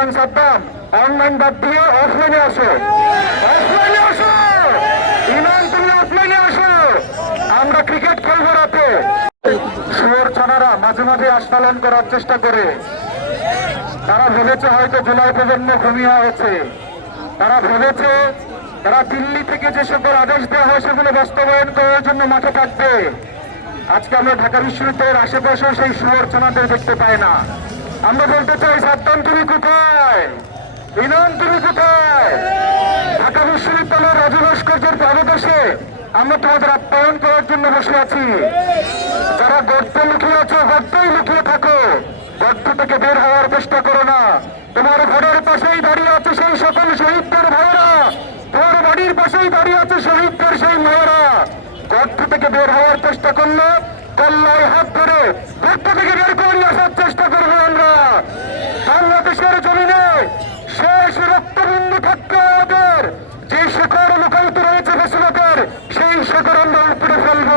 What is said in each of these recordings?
সুতরাং সাদ্দাম অনলাইন বাদ দিয়ে অফলাইনে আসো অফলাইনে আসো ইমান তুমি অফলাইনে আসো। আমরা ক্রিকেট খেলব রাতে। শুয়োর ছানারা মাঝে মাঝে আস্ফালন করার চেষ্টা করে। তারা ভেবেছে হয়তো জুলাই প্রজন্ম ঘুমিয়ে হয়েছে তারা ভেবেছে তারা দিল্লি থেকে যে সকল আদেশ দেওয়া হয় সেগুলো বাস্তবায়ন করার জন্য মাঠে থাকবে। আজকে আমরা ঢাকা বিশ্ববিদ্যালয়ের আশেপাশেও সেই সুবর্চনাদের দেখতে পাই না। আমরা বলতে চাই সাদ্দাম তুমি কোথায় ইনাম তুমি কোথায়? ঢাকা বিশ্ববিদ্যালয়ের রাজু ভাস্কর্যের পাদদেশে। আমরা তোমাদের আপ্যায়ন করার জন্য বসে আছি। যারা গর্ত লুকিয়ে আছো, গর্তেই লুকিয়ে থাকো। গর্ত থেকে বের হওয়ার চেষ্টা করো না। তোমার ঘরের পাশেই দাঁড়িয়ে আছে সেই সকল শহীদদের ভাইয়েরা। তোমার বাড়ির পাশেই দাঁড়িয়ে আছে শহীদদের সেই মায়েরা। গর্ত থেকে বের হওয়ার চেষ্টা করলে কল্লায় হাত ধরে গর্ত থেকে বের করে। শেষ রক্তবিন্দু থাকতে আমাদের যে শেখর লুকায়িত রয়েছে সেই আমরা উপরে ফেলব।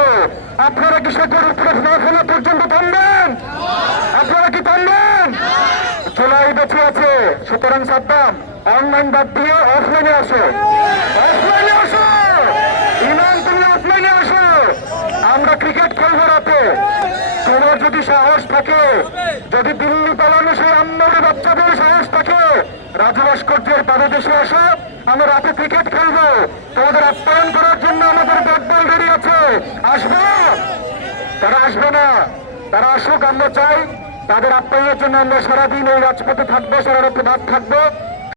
অনলাইন বাদ দিয়ে অফলাইনে আসো। অফলাইনে আসো! ইমান তুমি অফলাইনে আসো। আমরা ক্রিকেট খেলব রাতে। তোমার যদি সাহস থাকে, যদি দিল্লি পালানো সেই আন্নারে বাচ্চাদের সাহস থাকে ভাস্কর্যের পাদদেশে আসো আমরা রাতে ক্রিকেট খেলব। তোমাদের আপ্যায়ন করার জন্য আমাদের ব্যাটবল রেডি আছে। আসব? তারা আসবে না। তারা আসুক, আমরা চাই। তাদের আপ্যায়নের জন্য আমরা সারাদিন ওই রাজপথে থাকব, সারা রাতে ভাত থাকব